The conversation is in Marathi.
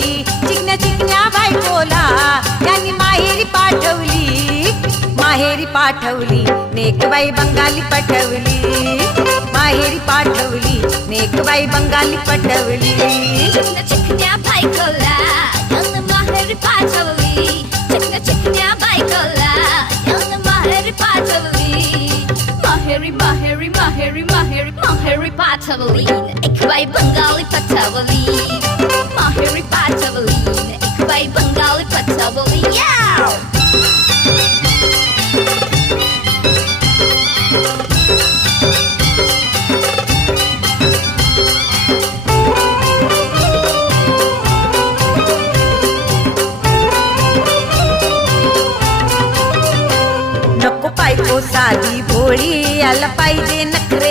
चिकन्या चिकन्या बायकोला त्यांनी माहेरी पाठवली नेकबाई बंगाली पटवली, माहेरी पाठवली नेकबाई बंगाली पटवली. चिकन्या चिकन्या बायकोला यांनी माहेरी पाठवली, चिकन्या चिकन्या बायकोला यांनी माहेरी पाठवली. माहेरी माहेरी माहेरी माहेरी माहेरी पाठवली नेकबाई बंगाली पटवली, माहेरी पाठवली नेकबाई बंगाली पटवली. नको बायको साधी भोळी, याला पाहिजे नखर